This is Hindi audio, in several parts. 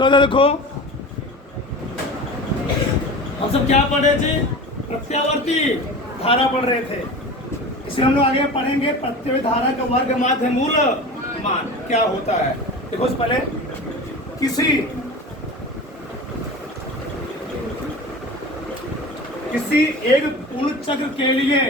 चलो देखो, हम सब क्या पढ़ रहे थे? प्रत्यावर्ती धारा पढ़ रहे थे। इसे हम लोग आगे पढ़ेंगे प्रत्यावर्ती धारा का वर्ग माध्य मूल मान क्या होता है। देखो इससे पहले किसी एक पूर्ण चक्र के लिए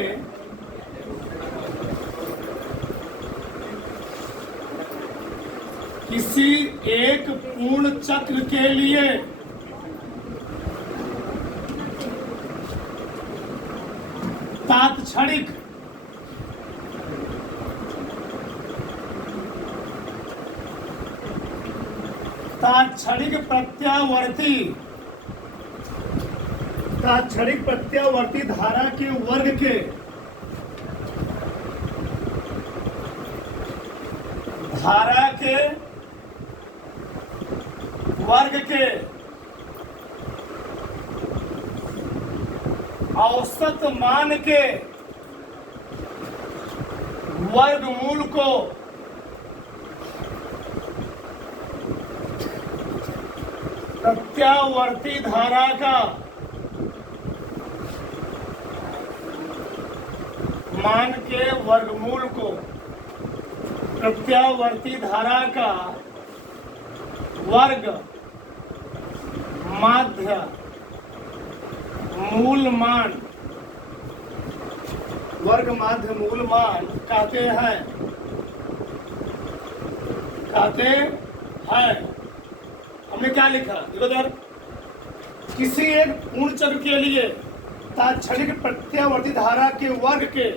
तात्क्षणिक प्रत्यावर्ती धारा के वर्ग के औसत मान के वर्गमूल को प्रत्यावर्ती धारा का मान के वर्गमूल को प्रत्यावर्ती धारा का वर्ग माध्य मूल मान कहते हैं। हमने क्या लिखा? इधर किसी एक पूर्ण चक्र के लिए तात्क्षणिक प्रत्यावर्ती धारा के वर्ग के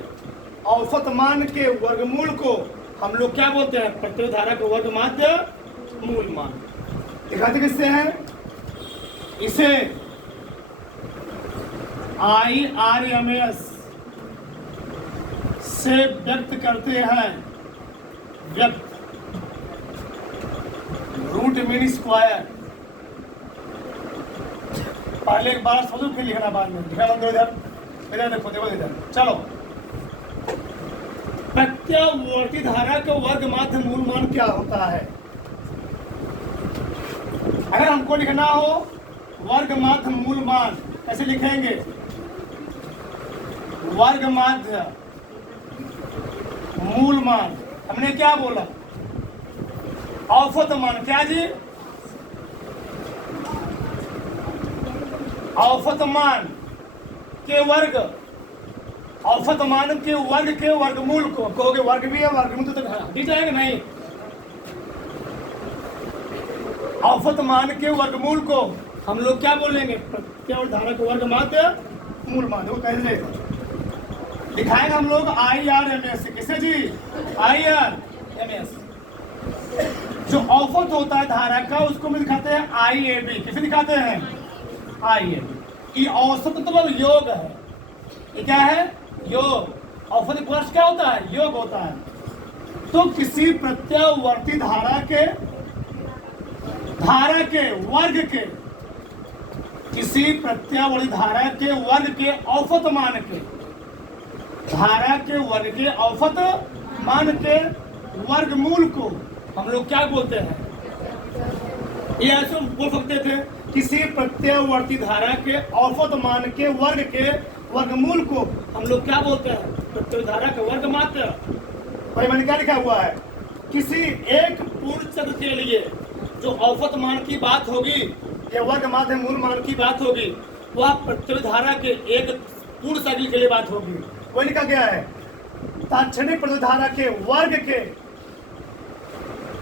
औसत मान के वर्गमूल को हम लोग क्या बोलते हैं? प्रत्यावर्ती धारा के वर्ग माध्य मूल मान। दिखाते किससे हैं? इसे IRMS से व्यक्त करते हैं। Root mean square. पहले एक बार समझो फिर लिखना बाद में। दिखाना दो इधर देखो इधर। चलो, प्रत्यावर्ती धारा का वर्ग माध्य मूल मान क्या होता है? अगर हमको लिखना हो वर्ग माध्य मूल मान, कैसे लिखेंगे? वर्ग माध्य मूल मान हमने क्या बोला? औसत मान। क्या जी? औसत मान के वर्ग, औसत मान के वर्ग के वर्गमूल को कहोगे। वर्ग भी है, वर्गमूल तो दी जाएगा नहीं। औसत मान के वर्गमूल को हम लोग क्या बोलेंगे? प्रत्यावर्ती धारा के वर्ग माध्य मूल मान। वो कैसे दिखाएंगे हम लोग? IRMS। किसे जी? IRMS। जो औसत होता है धारा का उसको हम दिखाते हैं IAB। किसे दिखाते हैं? IAB। ये औसत मतलब योग है। ये क्या है? योग। औसत वर्ष क्या होता है? योग होता है। तो किसी प्रत्यावर्ती धारा के वर्ग के, किसी प्रत्यावर्ती धारा के वर्ग के औसत मान के, धारा के वर्ग के औसत मान के वर्गमूल को हम लोग क्या बोलते हैं? ये ऐसे बोल सकते थे, किसी प्रत्यावर्ती धारा के औसत मान के वर्ग के वर्गमूल को हम लोग क्या बोलते हैं? प्रत्यावर्ती धारा का वर्ग माध्य। भाई मैंने क्या लिखा हुआ है? किसी एक पूर्ण चक्र के लिए जो औसत मान की बात होगी या वर्ग माध्य मूल मान की बात होगी, वह प्रत्यावर्ती धारा के एक पूर्ण चक्र के लिए बात होगी। वही लिखा गया है। तात्क्षणिक प्रत्यावर्ती धारा के वर्ग के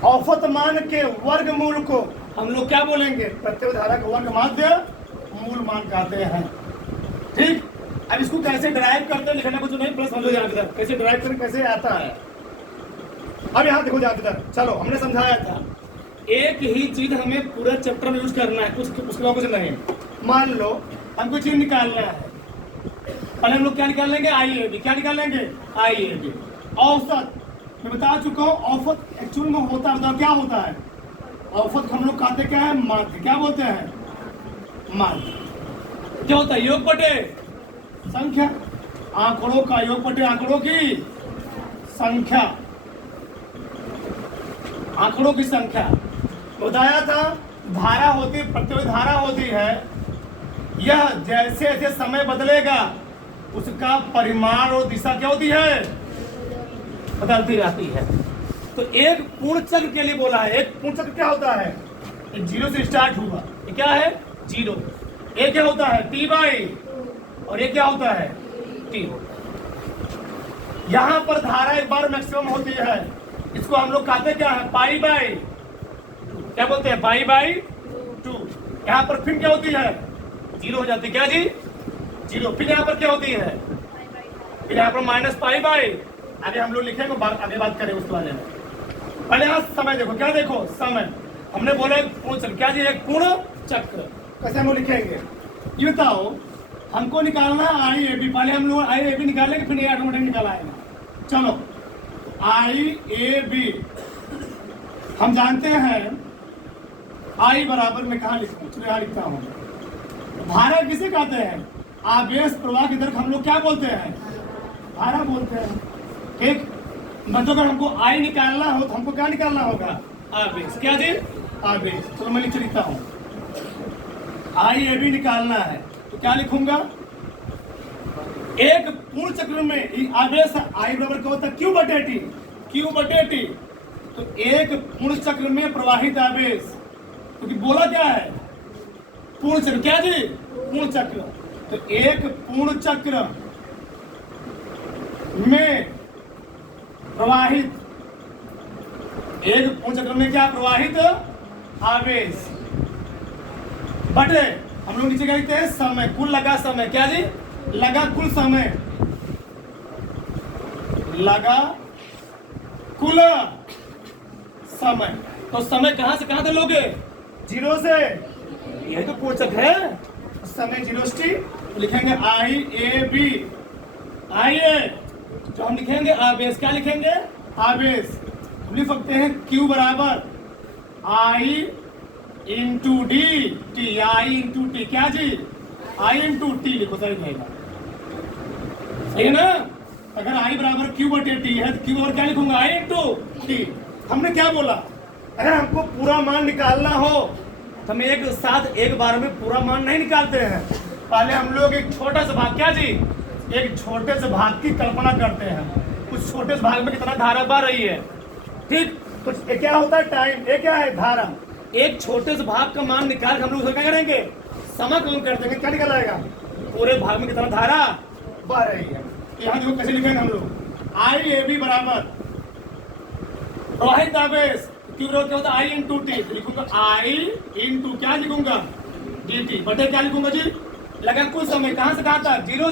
औसत मान के वर्गमूल को हम लोग क्या बोलेंगे? प्रत्यावर्ती धारा का वर्ग माध्य मूल मान कहते हैं। ठीक। अब इसको कैसे ड्राइव करते हैं लिखना कुछ नहीं, प्लस समझो ध्यान इधर कैसे ड्राइव करें, कैसे आता है। अब यहाँ देखो ध्यान इधर। चलो, हमने समझाया था एक ही चीज हमें पूरा चैप्टर में यूज करना है, उसके कुछ नहीं। मान लो हमको चीज निकालना है, पहले हम लोग क्या निकाल लेंगे? IAB। क्या निकाल लेंगे? IAB। औसत मैं बता चुका हूँ। औसत एक्चुअल में होता है, क्या होता है? औसत हम लोग कहते क्या है? माध्य। क्या बोलते हैं? माध्य। क्या होता है? योग बटे संख्या। आंकड़ों का योग बटे आंकड़ों की संख्या। आंकड़ों की संख्या बताया था। धारा होती, प्रतिरोध धारा होती है, यह जैसे जैसे समय बदलेगा उसका परिमाण और दिशा क्या होती है, बदलती रहती है। तो एक पूर्ण चक्र के लिए बोला है, एक पूर्ण चक्र क्या होता है, एक जीरो से स्टार्ट हुआ, ये क्या है जीरो, ये क्या होता है टी बाई, और ये क्या होता है टी होता है। यहां पर धारा एक बार मैक्सिमम होती है, इसको हम लोग कहते क्या है पाई बाई, क्या बोलते हैं पाई बाई 2। यहाँ पर फिर क्या होती है जीरो हो जाती है, क्या जी जीरो। फिर यहाँ पर क्या होती है, फिर यहाँ पर माइनस पाई बाई, आगे हम लोग लिखेंगे, आगे बात करें उस बारे में। पहले यहाँ समय देखो, क्या देखो समय, हमने बोला पूर्ण चक्र, क्या जी एक पूर्ण चक्र, कैसे हम लोग लिखेंगे ये बताओ। हमको निकालना आई ए बी, पहले हम लोग आई ए बी निकालेंगे, फिर ये ऑटोमेटिक निकाल आएगा। चलो आई ए बी हम जानते हैं, आई बराबर में कहा लिखूं, चलो यहाँ लिखता हूँ। धारा किसे कहते हैं, आवेश प्रवाह की दर हम लोग क्या बोलते हैं, धारा बोलते हैं। ठीक, मतलब अगर हमको आई निकालना हो तो हमको क्या निकालना होगा, आवेश, क्या जी आवेश। चलो मैं लिखता हूँ, आई ए बी निकालना है तो क्या लिखूंगा, एक पूर्ण चक्र में आवेश आई बराबर क्या होता है क्यू बटे टी, क्यू बटे टी। तो एक पूर्ण चक्र में प्रवाहित आवेश, क्योंकि बोला क्या है पूर्ण चक्र, क्या जी पूर्ण चक्र। तो एक पूर्ण चक्र में प्रवाहित, एक पूर्ण चक्र में क्या प्रवाहित आवेश बटे हम लोग नीचे कहते हैं समय, कुल लगा समय, क्या जी लगा कुल समय, लगा कुल समय। तो समय कहां से कहां तक लोगे, जीरो से, यही तो पूर्ण चक्र है, समय जीरो से टी। लिखेंगे आई ए बी, आई ए जो हम लिखेंगे आवेश, क्या लिखेंगे आवेश, हम लिख सकते हैं क्यू बराबर आई इंटू डी टी, आई इंटू टी, क्या जी आई इंटू टी लिखो, सही रहेगा, सही है ना। अगर आई बराबर क्यू बटे टी है तो क्यू बराबर क्या लिखूंगा आई इंटू टी। हमने क्या बोला, अगर हमको पूरा मान निकालना हो तो हम एक साथ एक बार में पूरा मान नहीं निकालते हैं, पहले हम लोग एक छोटा सा भाग, क्या जी एक छोटे से भाग की कल्पना करते हैं, उस छोटे से भाग में कितना धारा बह रही है। ठीक, तो ये क्या होता है टाइम, ये क्या है धारा, एक छोटे से भाग का मान निकाल हम लोग क्या करेंगे समाकलन कर देंगे, क्या निकल आएगा पूरे भाग में कितना धारा बह रही है। यहाँ देखो कैसे लिखेंगे हम लोग, आई ए बी बराबर प्रवाहित आवेश क्यू बराबर क्या होता है आई इंटू टी, लिखूंगा आई इंटू क्या लिखूंगा डी टी बटे क्या लिखूंगा जी लगा कुल समय, कहां से कहां तक, जीरो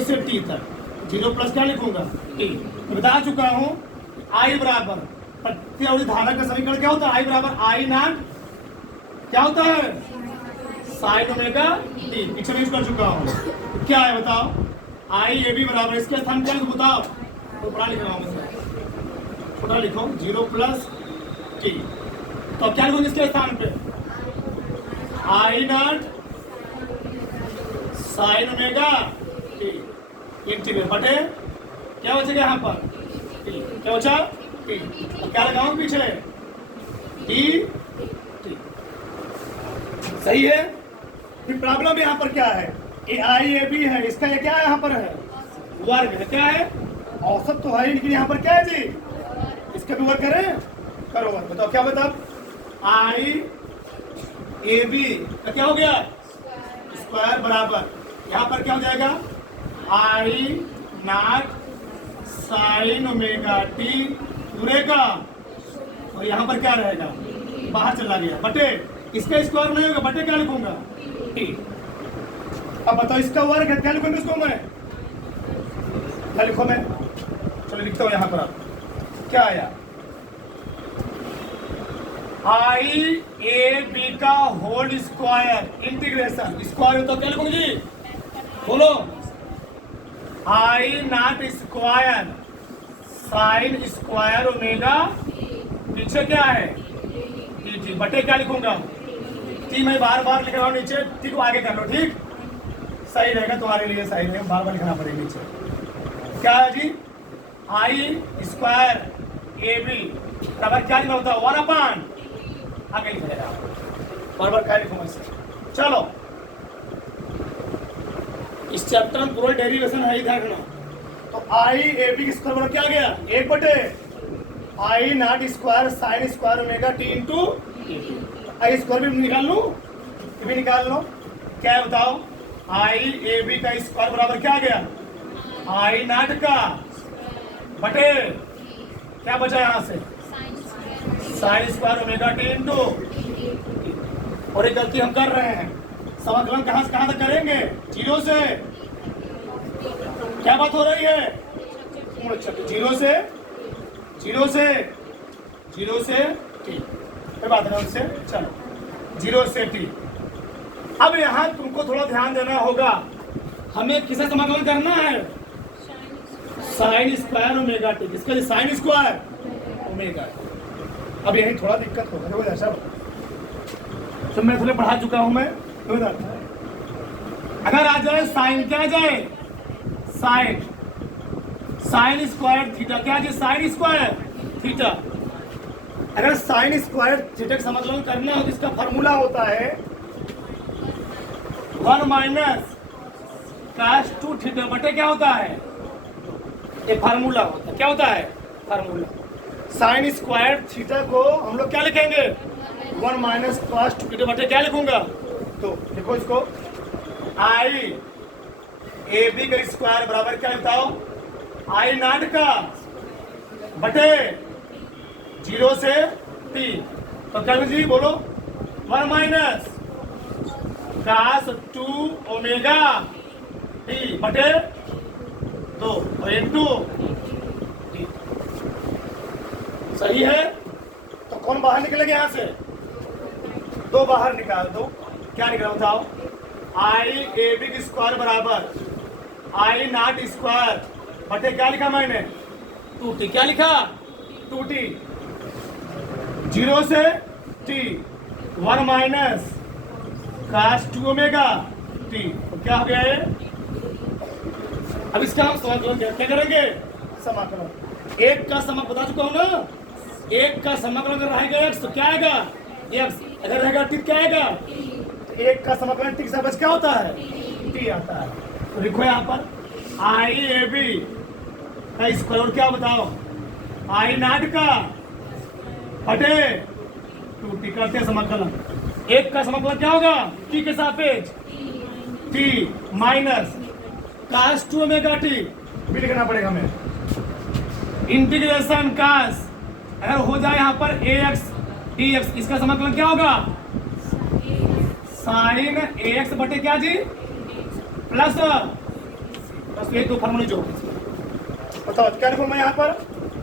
से टी तक, जीरो प्लस क्या लिखूंगा टी। बता चुका हूं आई बराबर प्रत्यावर्ती धारा का समीकरण क्या होता है, आई बराबर आई नॉट क्या होता है sign omega T, picture use कर चुका हूं। तो क्या है बताओ, आई ए बी बराबर, इसके स्थान क्या लिखो बताओ, तो बड़ा लिख रहा हूं मैं, छोटा लिखो जीरो प्लस टी। तो अब क्या लिखोगे इसके स्थान पे, I naught sine omega t integral बटे क्या बचेगा यहाँ पर टी, क्या बचा टी, क्या लगाऊं पीछे टी टी, सही है। फिर प्रॉब्लम यहाँ पर क्या है, ए आई ए बी है, इसका ये क्या है यहाँ पर है वर्ग है, क्या है औसत तो है ही, लेकिन यहाँ पर क्या है जी इसका भी वर्ग करें, करो वर्ग। बताओ क्या बता, आई ए बी का क्या हो गया स्क्वायर बराबर यहाँ पर क्या हो जाएगा आई नॉट साइन ओमेगा टी पूरे का, और यहाँ पर क्या रहेगा बाहर चला गया बटे, इसका स्क्वायर नहीं होगा बटे क्या लिखूंगा टी। अब बताओ इसका वर्ग है, क्या लिखूंगा इसको मैं, क्या लिखो मैं, चलो लिखता हूँ यहाँ पर क्या आया, आई ए बी का होल स्क्वायर इंटीग्रेशन, स्क्वायर तो क्या लिखूंगा जी बोलो, I naught square sine square omega पीछे क्या है टी, बटे क्या लिखूंगा टी, मैं बार बार लिख रहा हूँ नीचे, टी को आगे कर लो, ठीक सही रहेगा तुम्हारे लिए, सही रहेगा, बार बार लिखना पड़ेगा नीचे। क्या है जी आई स्क्वायर ए बी बराबर क्या लिखना होता है 1/, आगे लिख देना बार बार क्या लिखूंगा इससे। चलो इस चैप्टर में पूरा डेरिवेशन है ही ध्यान रखना। तो आई ए बी स्क्वायर बराबर क्या आ गया 1/आई naught square sine square omega t into I square भी निकाल लूं, ये भी निकाल लो। क्या है बताओ, आई ए बी का स्क्वायर बराबर क्या आ गया आई नॉट का बटे क्या बचा यहां से sign square omega t into. और एक गलती हम कर रहे हैं, समाकलन कहां से कहां तक करेंगे 0 से क्या बात हो रही है 0 से टी कोई बात नहीं उससे। चलो 0 से टी। अब यहां तुमको थोड़ा ध्यान देना होगा, हमें किसे समाकलन करना है साइन स्क्वायर ओमेगा टी। किसका साइन स्क्वायर ओमेगा। अब यही थोड़ा दिक्कत होगा देखो सब तो मैं थोड़े पढ़ा चुका हूं मैं। अगर आ जाए साइन क्या आ जाए साइन स्क्वायर थीटा क्या आ जाए साइन स्क्वायर थीटा। अगर साइन स्क्वायर थीटा का समाकलन करना हो तो इसका फॉर्मूला होता है 1 माइनस cos 2 थीटा बटे क्या होता है ये फार्मूला होता है। क्या होता है फार्मूला। साइन स्क्वायर थीटा को हम लोग क्या लिखेंगे 1 माइनस cos 2 थीटा बटे क्या लिखूंगा। तो देखो इसको आई ए बी का स्क्वायर बराबर क्या बताओ आई नॉट का बटे 0 से टी। तो क्या जी बोलो 1 माइनस cos 2 ओमेगा टी बटे 2 और इंटू टी। सही है। तो कौन बाहर निकलेगा यहां से 2 बाहर निकाल दो। क्या निकला बताओ आई ए बी की स्क्वायर बराबर आई नॉट स्क्वायर बटे क्या लिखा मैंने 2t। क्या लिखा 2t 0 से t 1 minus cos 2 omega t। तो क्या हो गया ये। अब इसका हम समाकलन क्या करेंगे समाकलन। एक का समाकलन बता चुका हूं ना, एक का समाकलन अगर रहेगा x तो क्या आएगा x, अगर रहेगा t क्या आएगा। एक का समाकलन टी के साथ क्या होता है टी आता है। तो लिखो यहाँ पर आई ए बी का स्क्वायर क्या बताओ आई नॉट का बटे 2t करते हैं समाकलन। एक का समाकलन क्या होगा टी के सापेक्ष T minus cos 2 omega T भी लिखना पड़ेगा हमें। इंटीग्रेशन cos अगर हो जाए यहाँ पर ax dx इसका समाकलन क्या होगा साइन ax बटे क्या जी प्लस ये 2 फॉर्मूले जो बताओ क्या लिखूं मैं यहाँ पर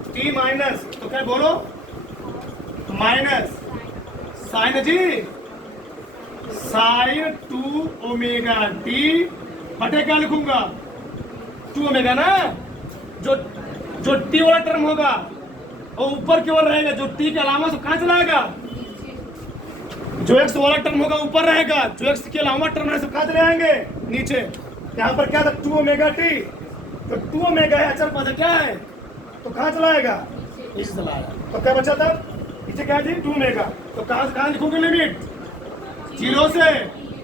t माइनस तो क्या बोलो माइनस साइन जी साइन 2 ओमेगा टी बटे क्या लिखूंगा 2 ओमेगा ना। जो टी वाला टर्म होगा वो ऊपर की ओर रहेगा, जो टी के अलावा तो कहां चला जाएगा। जो एक्स वाला टर्म होगा ऊपर रहेगा, जो एक्स के अलावा टर्म है सब कहां चले आएंगे नीचे। यहाँ पर क्या था 2 ओमेगा टी तो 2 ओमेगा है अचर पद क्या है तो कहां चला आएगा इस चला आएगा। तो क्या बचा था इसे क्या थी 2 ओमेगा। तो कहां लिखोगे लिमिट 0 से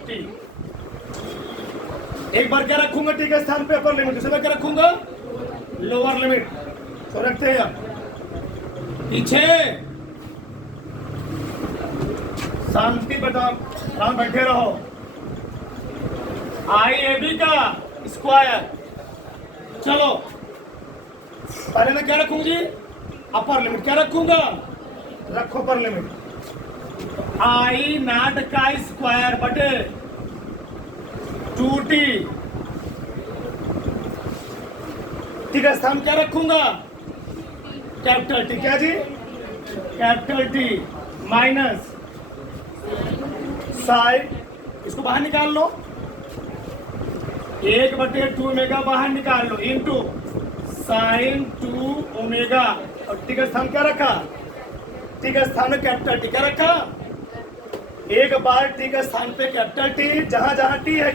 टी। एक बार क्या रखूंगा टी के स्थान पे अपर लिमिट, दूसरे बार क्या रखूंगा लोअर लिमिट। तो रखते हैं पीछे शांति बता आराम बैठे रहो। आई ए बी का स्क्वायर चलो पहले मैं क्या रखूंगा जी अपर लिमिट। क्या रखूंगा रखो अपर लिमिट आई नॉट का स्क्वायर बटे 2t ठीक है स्थान क्या रखूंगा कैपिटल टी। क्या G capital T minus sign इसको बाहर निकाल लो 1/2 ओमेगा बाहर निकाल लो इंटू साइन 2 ओमेगा और टी का स्थान क्या रखा टी का स्थान में कैपिटल टी क्या रखा। एक बार टी का स्थान पे कैपिटल टी जहां जहां टी है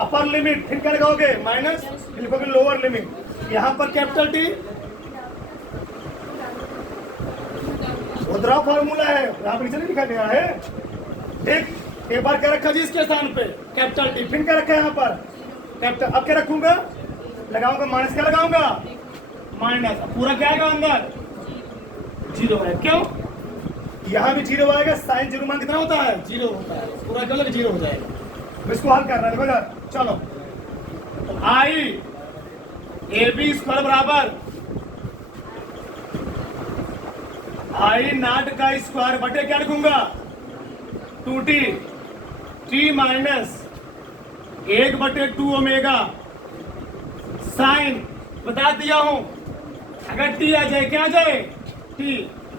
अपर लिमिट फिर क्या लगाओगे माइनस लिखोगे लोअर लिमिट। यहां पर कैपिटल टी उधरा फॉर्मूला है, यहाँ पर नीचे नहीं लिखा गया है। ठीक, एक बार क्या रखा जी इसके स्थान पे कैपिटल टी, फिर क्या रखा है यहाँ पर कैपिटल। अब क्या रखूंगा, लगाऊंगा माइनस, क्या लगाऊंगा माइनस। पूरा क्या आएगा अंदर 0 है। क्यों, यहाँ भी 0 आएगा, साइन 0 मान कितना होता है 0 होता है, पूरा गलत 0 हो जाएगा। इसको हल करना है, देखो यार चलो। आई ए बी स्क्वायर बराबर आई नॉट का स्क्वायर बटे क्या लिखूंगा 2t, t minus 1/2 omega sine बता दिया हूं। अगर t आ जाए, क्या आ जाए t,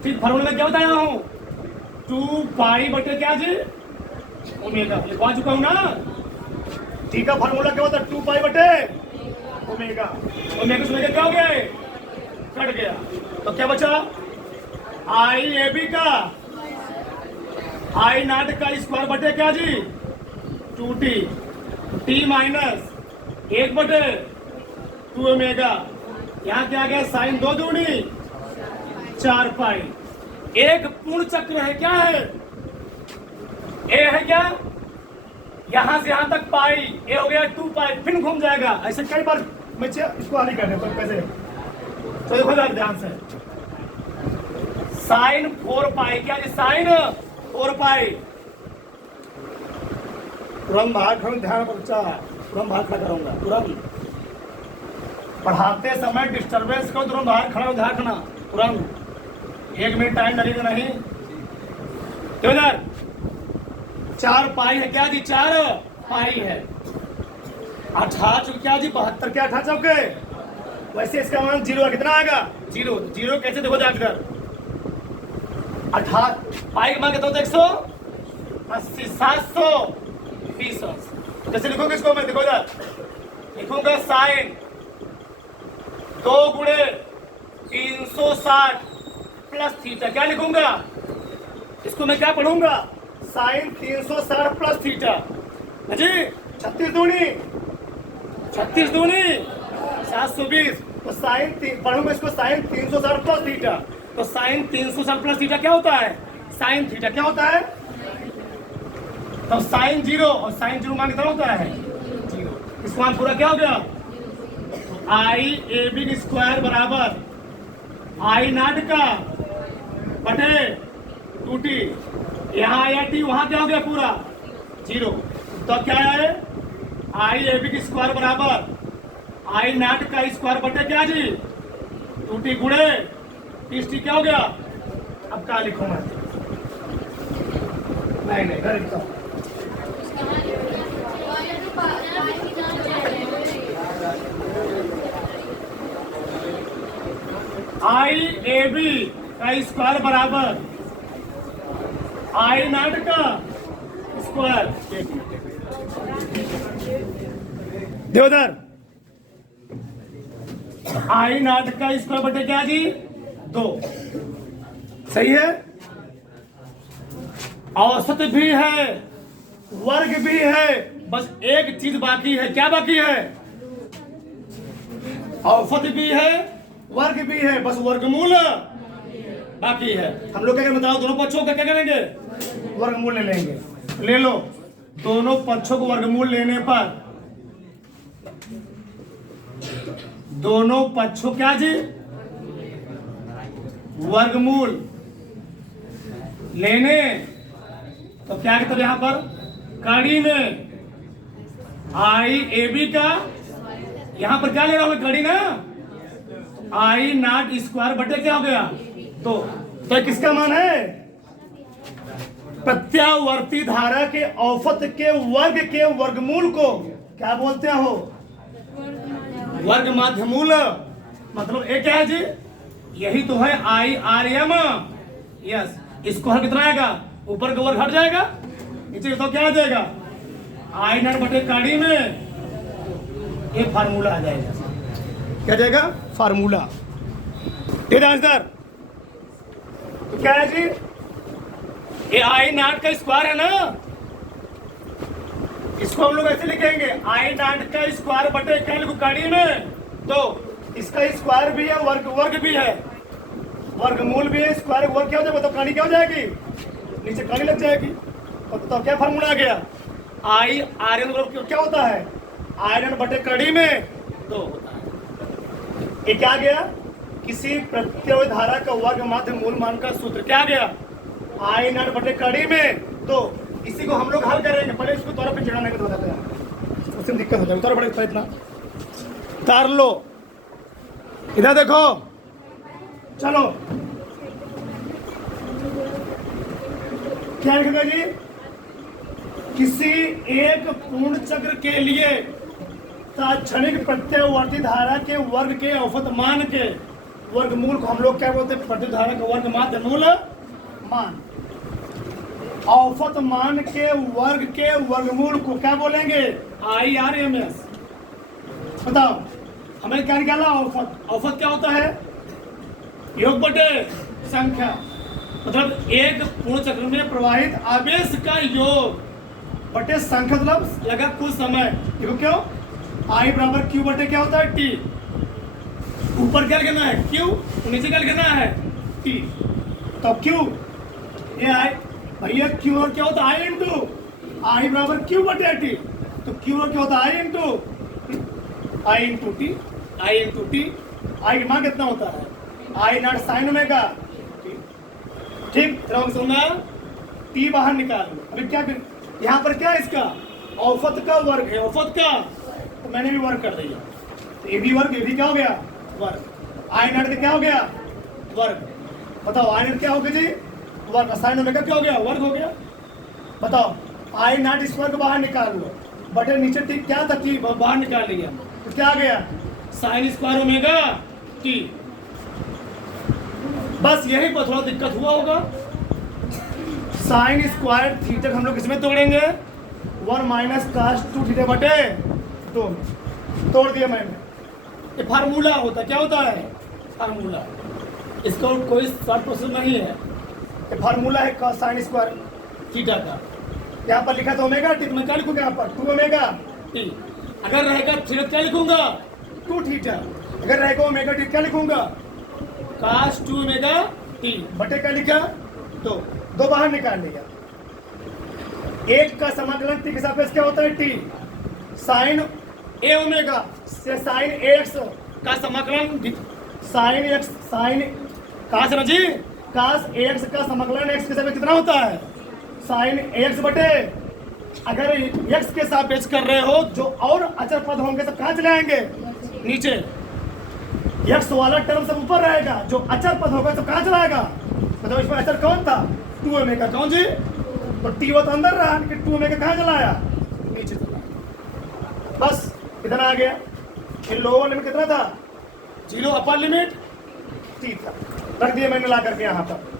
ठीक फॉर्मूला क्या बताया हूं 2 पाई बटे क्या जी ओमेगा, लिखवा चुका हूं ना। t का फॉर्मूला क्या होता है 2 पाई बटे ओमेगा। ओमेगा से क्या हो गया, कट गया, तो क्या बचा आई ए बी का आई नॉट का स्क्वायर बटे क्या जी 2t, t माइनस 1/2 ओमेगा। यहाँ क्या गया साइन 2 दूनी 4 पाई। एक पूर्ण चक्र है, क्या है ए है, क्या यहां से यहां तक पाई, ए हो गया 2 पाई, फिर घूम जाएगा। ऐसे कई बार बच्चे इसको हल ही करने पर कैसे, तो देखो जरा ध्यान से। साइन 4 पाई, क्या जी साइन 4 पाई, तुरंत बाहर खड़ा, ध्यान बच्चा तुरंत बाहर खड़ा करूंगा। तुरंत पढ़ाते समय डिस्टर्बेंस को तुरंत बाहर खड़ा ध्यान रखना, तुरंत 1 मिनट टाइम लगेगा नहीं। तो इधर 4 पाई है, क्या जी 4 पाई है। 18 क्या जी 72, क्या 18 चौके, वैसे इसका मान 0 कितना आएगा 0। 0 कैसे देखो जाकर 18 पाई का मान कितना होता है 180, 720। कैसे लिखोगे इसको, मैं देखो इधर लिखूंगा साइन 2 गुणे 360 प्लस थीटा, क्या लिखूंगा इसको मैं क्या पढ़ूंगा साइन 360 प्लस थीटा जी 36 दूनी 720, तो साइन पढ़ूंगा इसको साइन 360 प्लस थीटा। तो साइन 360 प्लस थीटा क्या होता है, साइन थीटा क्या होता है, तो साइन 0 और साइन 0 मान कितना होता है 0। इसका मान पूरा क्या हो गया, आई ए बी स्क्वायर बराबर आई नॉट का बटे 2t, यहाँ आया t, वहां क्या हो गया पूरा 0। तो क्या है आई ए बी स्क्वायर बराबर आई नॉट का स्क्वायर बटे क्या जी 2t गुणे 30t, क्या हो गया। अब क्या लिखूं मैं, नहीं घर लिखता हूं। आई ए बी का स्क्वायर बराबर आई नॉट का स्क्वायर, देवधर आई नॉट का स्क्वायर बटे क्या जी 2, सही है। औसत भी है, वर्ग भी है, बस एक चीज बाकी है, क्या बाकी है, औसत भी है वर्ग भी है, बस वर्गमूल बाकी है। हम लोग क्या बताओ, दोनों पक्षों का क्या करेंगे वर्गमूल ले लेंगे। ले लो, दोनों पक्षों को वर्गमूल लेने पर दोनों पक्षों क्या जी वर्गमूल लेने, तो क्या कहते हैं यहां पर कड़ी में आई ए बी का, यहां पर क्या ले रहा हूं कड़ी ना आई नॉट स्क्वायर बटे क्या हो गया तो किसका मान है प्रत्यावर्ती धारा के औसत के वर्ग के वर्गमूल को क्या बोलते हो वर्ग माध्यमूल। मतलब एक क्या है जी, यही तो है आई आर एम। यस, इसको हर कितना आएगा, ऊपर का वर्ग हट जाएगा, नीचे तो क्या आ जाएगा आई नॉट बटे काड़ी में ये फार्मूला आ जाएगा, क्या जाएगा फार्मूला। आंसर तो क्या है जी, ये आई नॉट का स्क्वायर है ना, इसको हम लोग ऐसे लिखेंगे आई नॉट का स्क्वायर बटे क्या लिखो काड़ी में, तो इसका स्क्वायर भी है वर्ग भी है, वर्गमूल भी है, स्क्वायर वर्ग क्या हो जाएगा, तो कड़ी क्या हो जाएगी, नीचे कड़ी लग जाएगी। तो क्या फॉर्मूला आ गया, आई आर एन क्या होता है, आयरन बटे कड़ी में 2 होता है। ये क्या गया, किसी प्रत्यय धारा का वर्ग माध्य मूल मान का सूत्र क्या गया, आई नॉट बटे कड़ी में 2। इसी को हम लोग हल करेंगे, पहले इसको तौर पर चिढ़ाने को बताते हैं, उसमें दिक्कत होता है। उतारो बड़े इतना उतार लो, इधर देखो, चलो क्या लिखेगा जी, किसी एक पूर्ण चक्र के लिए तात्क्षणिक प्रत्ययवर्ती धारा के वर्ग के औसत मान के वर्गमूल को हम लोग क्या बोलते हैं, प्रत्यय धारा का वर्ग माध्य मूल मान। औसत मान के वर्ग के वर्गमूल को क्या बोलेंगे, IRMS। बताओ हमें क्या निकाला, औसत। औसत क्या होता है, योग बटे संख्या, मतलब एक पूर्ण चक्र में प्रवाहित आवेश का योग बटे संख्या, मतलब लगा कुछ समय। देखो क्यों, I बराबर Q बटे क्या होता है, T। ऊपर क्या लिखना है, Q, नीचे क्या लिखना है, T। तो Q ये I भैया Q और क्या होता है, I इंटू I बराबर Q बटे T। तो Q और क्या होता है, I into T, I into T। I मान कितना होता है, I नॉट साइन ओमेगा, ठीक। सुनना, T बाहर निकाल। अभी क्या यहाँ पर क्या है, इसका औसत का वर्ग है, औसत का, तो मैंने भी वर्ग कर दिया। तो ये भी वर्ग, ये भी क्या हो गया, वर्ग। आई नॉट का क्या हो गया, वर्ग। बताओ आई नॉट क्या हो गया जी, वर्ग। साइन ओमेगा क्या हो गया, वर्ग हो गया। बताओ आई नॉट इस वर्ग बाहर निकाल लो, बटे नीचे टी क्या था, टी बाहर निकाल लिया, तो क्या आ गया, साइन स्क्वायर ओमेगा टी। बस यही पर थोड़ा दिक्कत हुआ होगा। साइन स्क्वायर थीटा हम लोग किसमें तोड़ेंगे, 1 माइनस कास 2 थीटा बटे 2 में तोड़ दिया मैंने। ये फार्मूला होता है, क्या होता है, फार्मूला। इसका कोई शॉर्ट प्रोसेस नहीं है, ये फार्मूला है का साइन स्क्वायर थीटा का। यहाँ पर लिखा था ओमेगा टी, तो मैं क्या लिखूंगा यहाँ पर, 2 ओमेगा टी। अगर रहेगा थीटा क्या लिखूंगा, 2 थीटा। अगर रहेगा ओमेगा टी क्या लिखूंगा, कास 2 ओमेगा टी बटे क्या लिखा, 2 बाहर निकाल लिया। एक का समाकलन टी के सापेक्ष क्या होता है, टी। साइन ए ओमेगा से साइन एक्स का समाकलन, साइन एक्स, साइन कास ना जी, कास एक्स का समाकलन एक्स के सापेक्ष कितना होता है, साइन एक्स बटे, अगर एक्स के सापेक्ष कर रहे हो जो और अचर पद होंगे सब कहाँ चले आएंगे, नीचे। एक्स वाला टर्म सब ऊपर रहेगा, जो अचर पद होगा तो कहाँ चला आएगा, मतलब इसमें अचर कौन था, 2 ओमेगा, कौन जी, तो टी वो तो अंदर रहा, कि 2 ओमेगा कहाँ चला आया, नीचे चला। बस कितना आ गया, ये लोअर लिमिट कितना था, 0, अपर लिमिट टी था, रख दिया मैंने ला करके यहाँ पर।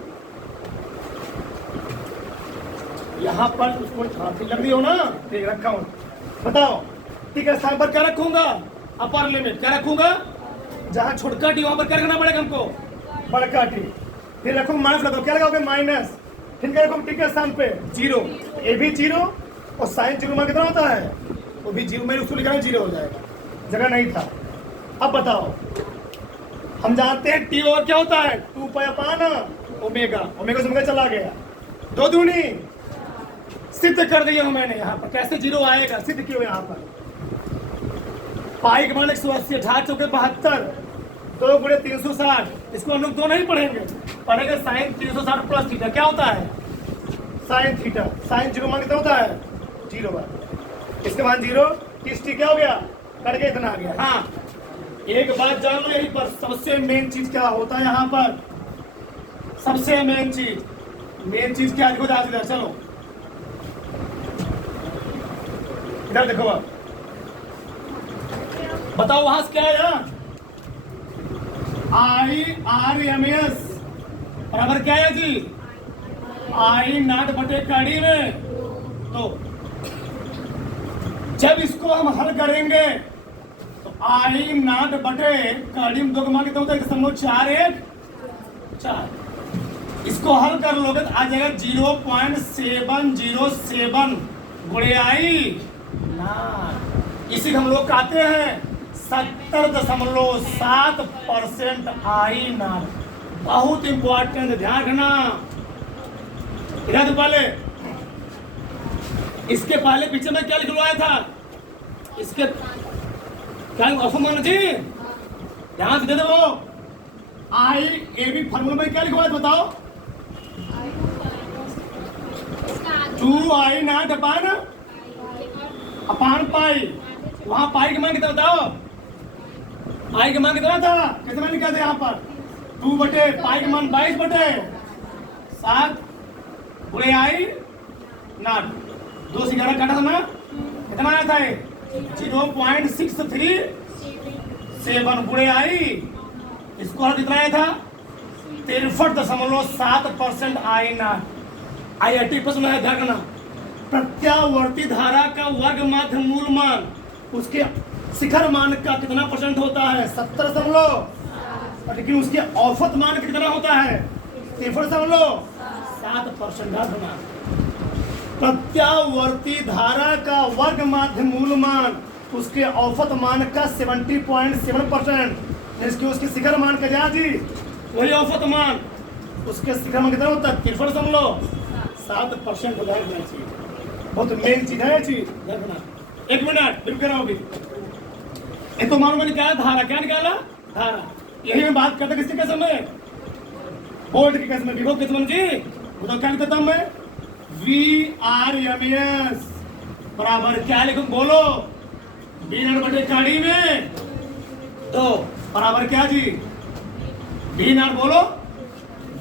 यहाँ पर उसको लग दी हो ना, ठीक रखा हूँ। बताओ ठीक है, स्थान पर क्या रखूंगा, अपर लिमिट क्या रखूंगा, जहाँ छोटका टी वहां पर क्या रखना पड़ेगा हमको, बड़का टी। फिर रखूंगा माइनस, लगाओ क्या लगाओगे, माइनस। फिर क्या रखूंगा टी के स्थान पे 0, ये भी 0 और साइन 0 मान कितना होता है, वो भी 0, मैंने उसको लिखा है 0 हो जाएगा, जगह नहीं था। अब बताओ हम जानते हैं टी और क्या होता है, 2 पाई अपान ओमेगा, ओमेगा से ओमेगा चला गया, 2 दूनी सिद्ध कर दिया हूं मैंने। यहाँ पर कैसे 0 आएगा, सिद्ध क्यों, यहाँ पर पाई के मान 180, 8 चौके 72, 2 गुणे 360, इसको हम लोग 2 नहीं पढ़ेंगे, पढ़ेंगे साइन 360 प्लस थीटा, क्या होता है, साइन थीटा। साइन 0 मान कितना होता है, 0 बार, इसके मान 0, किस टी क्या हो गया, कट के इतना आ गया। हाँ एक बात जान लो, यहीं पर सबसे मेन चीज क्या होता है, यहाँ पर सबसे मेन चीज क्या है, आज इधर चलो, इधर देखो, अब बताओ वहां से क्या है, IRMS बराबर क्या है जी, आई नॉट बटे कड़ी में। तो जब इसको हम हल करेंगे तो आई नॉट बटे कड़ी में 2 का मान कितना होता है, 1.41, इसको हल कर लोगे तो आ जाएगा 0.707 गुणे आई नॉट। इसी हम लोग कहते हैं 70.7% आई नॉट। बहुत इंपॉर्टेंट, ध्यान रखना। इधर पहले, इसके पहले पीछे में क्या लिखवाया था? इसके क्या अफमान जी ध्यान से दे दो। आई ए बी फार्मूला में क्या लिखवाया बताओ? 2i नॉट अपान पाई। वहां पाई के मान कितना बताओ? आई के मान कितना था? कितना लिखा था यहाँ पर? 2 बटे पाई के मान 22 बटे 7 पूरे आई नॉट 2 से 11 काटा था ना, कितना आया था? 0.637 पूरे आई। इसको और कितना आया था? 63.7% आई नॉट। IIT प्रश्न है, ध्यान रखना। प्रत्यावर्ती धारा का वर्ग माध्य मूल मान उसके शिखर मान का कितना परसेंट होता है? 70, लेकिन उसके औसत मान कितना होता है? 63.7%। प्रत्यावर्ती धारा का वर्ग माध्य मूल मान उसके औसत मान का 70.7%। इसके उसके शिखर मान का जा जी वही औसत मान, उसके शिखर मान कितना होता है? 63.7% हो जाना चाहिए। बहुत मेन चीज है चीज, देखना। 1 मिनट रुक रहा होगी। ये तो मालूम मैंने क्या धारा, क्या निकाला? धारा। यही मैं बात करता किसके केस में? बोर्ड के केस में, विभव केस में जी। तो क्या लिखता मैं? VRMS बराबर क्या लिखूं? बोलो। V नॉट बटे काड़ी में 2 बराबर क्या जी? V नॉट बोलो।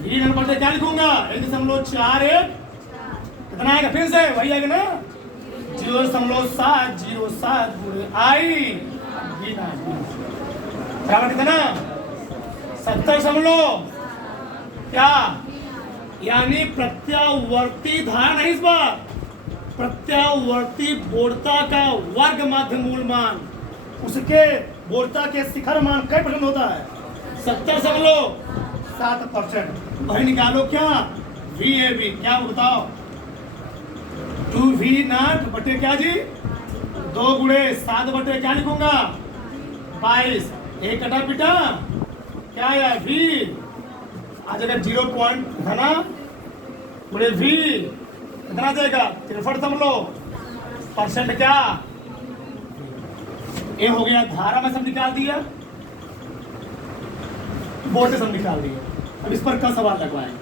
V नॉट बटे क्या लिखूंगा? 1.41 कितना आएगा? फिर से वही आएगा ना, 0.707 पूरे आई V नॉट बराबर कितना? 70 क्या? यानी प्रत्यावर्ती धारा नहीं, इस बार प्रत्यावर्ती बोधता का वर्ग माध्य मूल मान उसके बोधता के शिखर मान कई परसेंट होता है? 70.7%। वही निकालो क्या? VAB क्या बताओ? 2V नॉट बटे क्या जी? 2 गुणे 7 बटे क्या लिखूंगा? 22। एक कटा पिटा क्या है? V आ जाएगा 0 घना पूरे V कितना देगा? 63% क्या? ये हो गया धारा में सब निकाल दिया, बोर्ड से सब निकाल दिया। अब इस पर का सवाल लगवाएंगे,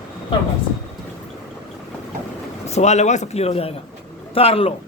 सवाल लगवाए सब क्लियर हो जाएगा। तार लो।